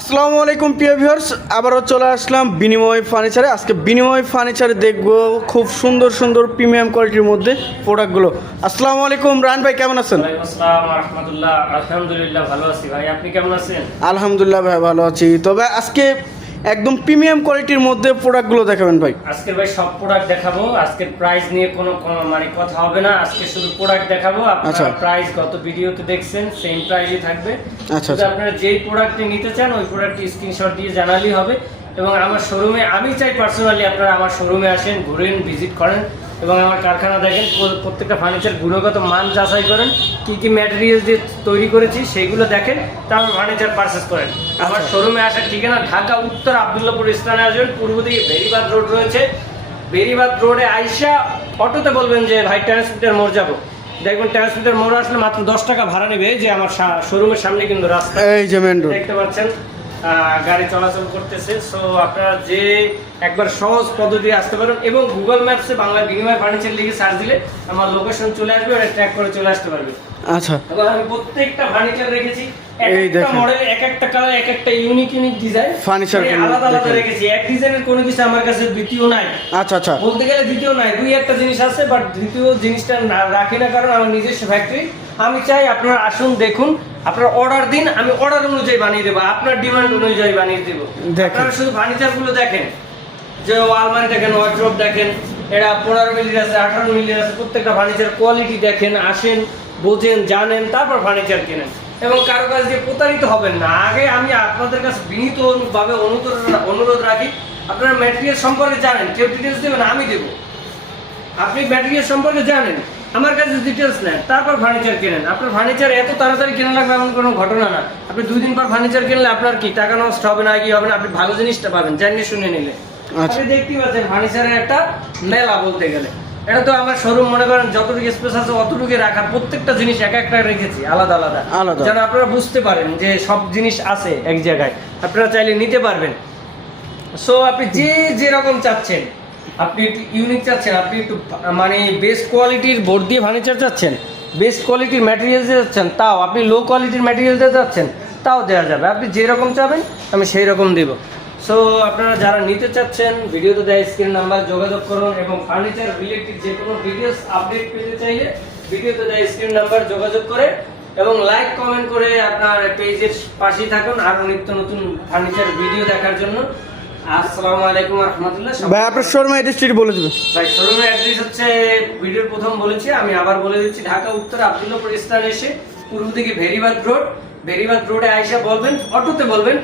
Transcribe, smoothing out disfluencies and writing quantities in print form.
আসসালামু আলাইকুম প্রিয় ভিউয়ার্স, আবারও চলে আসলাম বিনিময় ফার্নিচারে। আজকে বিনিময় ফার্নিচারে দেখব খুব সুন্দর সুন্দর প্রিমিয়াম কোয়ালিটির মধ্যে প্রোডাক্টগুলো। আসসালামু আলাইকুম রান ভাই, কেমন আছেন? ওয়ালাইকুম আসসালাম ওয়া রাহমাতুল্লাহ। আলহামদুলিল্লাহ ভালো আছি ভাই, আপনি কেমন আছেন? আলহামদুলিল্লাহ ভাই ভালো আছি। তবে আজকে একদম প্রিমিয়াম কোয়ালিটির মধ্যে প্রোডাক্টগুলো দেখাবেন ভাই। আজকে ভাই সব প্রোডাক্ট দেখাবো। আজকে প্রাইস নিয়ে কোনো মানে কথা হবে না, আজকে শুধু প্রোডাক্ট দেখাবো। আচ্ছা। আপনারা প্রাইস গত ভিডিওতে দেখছেন সেম প্রাইসই থাকবে। আচ্ছা, যদি আচ্ছা। আপনারা যেই প্রোডাক্টটি নিতে চান ওই প্রোডাক্টটি স্ক্রিনশট দিয়ে জানালেই হবে। এবং আমার শোরুমে আমি চাই পার্সোনালি আপনারা আমার শোরুমে আসেন, ঘুরেন, ভিজিট করেন এবং আমার কারখানা দেখেন, প্রত্যেকটা ফার্নিচার গুণগত মান যাচাই করেন, কি কি ম্যাটেরিয়াল দিয়ে তৈরি করেছি সেইগুলো দেখেন, তারপর ফার্নিচার পারচেস করেন। আমার শোরুমে আসার ঠিকানা ঢাকা উত্তর আব্দুল্লাহপুর স্থানে আসবেন, পূর্ব দিকে বেরিবাদ রোড রয়েছে। বেরিবাদ রোডে আইসা অটোতে বলবেন যে ভাই ট্রান্সমিটার মোড় যাবো, দেখবেন ট্রান্সমিটার মোড় আসলে মাত্র 10 টাকা ভাড়া নেবে। যে আমার শোরুমের সামনে কিন্তু রাস্তা, এই যে মেন রোড দেখতে পাচ্ছেন গাড়ি চলাচল করতেছে। সো আপনারা যে একবার সহজ পদ্ধতি আসতে পারেন এবং গুগল ম্যাপসে বাংলা বিনিময় ফার্নিচার লিখে সার্চ দিলে আমার লোকেশন চলে আসবে, ওটা ট্র্যাক করে চলে আসতে পারবে। আচ্ছা, এবং আমি প্রত্যেকটা ফার্নিচার রেখেছি, এই একটা দেখেন। মডেল, এক একটা কালার, এক একটা ইউনিক ডিজাইন Furniture গুলো আলাদা আলাদা দেখেন। রেখেছি। এক ডিজাইনের কোনো কিছু আমার কাছে দ্বিতীয় নাই, আচ্ছা, আচ্ছা। বলতে গেলে দ্বিতীয় নাই। দুই একটা জিনিস আছে বাট দ্বিতীয় জিনিসটা রাখি না, কারণ আমার নিজস্ব ফ্যাক্টরি। আমি চাই আপনারা আসুন, দেখুন, আপনারা অর্ডার দিন, আমি অর্ডার অনুযায়ী বানিয়ে দেবো, আপনার ডিমান্ড অনুযায়ী বানিয়ে দেবো। দেখেন। আপনারা শুধু ফার্নিচার গুলো দেখেন, যে আলমারি দেখেন, ওয়ার্ড্রোব দেখেন, এটা 15 মিলির আছে, 18 মিলির আছে, প্রত্যেকটা ফার্নিচার কোয়ালিটি দেখেন, আসেন, বোঝেন, জানেন, তারপর ফার্নিচার কেনেন। এবং কারো কাছ দিয়ে প্রতারিত হবেন না। আগে আমি আপনাদের কাছে বিনীতভাবে অনুরোধ রাখি, আপনারা ম্যাটেরিয়াল সম্পর্কে জানেন, কেউ ডিটেলস দেবেন, আমি দেবো। আপনি ম্যাটেরিয়াল সম্পর্কে জানেন, আমার কাছে ডিটেলস নেন, তারপর ফার্নিচার কেনেন। আপনার ফার্নিচার এত তাড়াতাড়ি কেনা লাগবে এমন কোনো ঘটনা না। আপনি 2 দিন পর ফার্নিচার কিনলে আপনার কি টাকা নষ্ট হবে না, কি হবে না, আপনি ভালো জিনিসটা পাবেন জানিয়ে শুনে নিলে। আচ্ছা। আপনি দেখতেই পাচ্ছেন ফার্নিচারের একটা মেলা বলতে গেলে। এটা তো আমার শোরুম, মনে করেন যতটুকু স্পেস আছে অতটুকু রাখার, প্রত্যেকটা জিনিস এক একটা রেখেছি আলাদা আলাদা, যেন আপনারা বুঝতে পারেন যে সব জিনিস আছে এক জায়গায়, আপনারা চাইলে নিতে পারবেন। সো আপনি যেরকম চাচ্ছেন, আপনি একটু ইউনিক চাচ্ছেন, আপনি একটু মানে বেস্ট কোয়ালিটির বোর্ড দিয়ে ফার্নিচার চাচ্ছেন, বেস্ট কোয়ালিটির ম্যাটেরিয়াল দিয়ে যাচ্ছেন, তাও আপনি লো কোয়ালিটির ম্যাটেরিয়াল দিয়ে যাচ্ছেন, তাও দেওয়া যাবে। আপনি যেরকম চাবেন আমি সেই রকম দেবো। সো আপনারা যারা নিতে চাচ্ছেন, ভিডিওতে দেয় স্ক্রিন নাম্বার, যোগাযোগ করুন। এবং ফার্নিচার রিলেটেড যে কোনো ডিটেলস আপডেট পেতে চাইলে ভিডিওতে দেয় স্ক্রিন নাম্বার, যোগাযোগ করে এবং লাইক কমেন্ট করে আপনার পেজের পাশেই থাকুন আরো নিত্য নতুন ফার্নিচার ভিডিও দেখার জন্য। আসসালামু আলাইকুম ওয়া রাহমাতুল্লাহ। ভাই আপনার শোরুমের অ্যাড্রেসটি বলে দেবেন। ভাই শোরুমের অ্যাড্রেস হচ্ছে, ভিডিওর প্রথম বলেছি, আমি আবার বলে দিচ্ছি, ঢাকা উত্তর আব্দুল্লাহপুর স্থানে এসে পূর্ব দিকে বেরিবাদ রোডে আইসা বলবেন, অটোতে বলবেন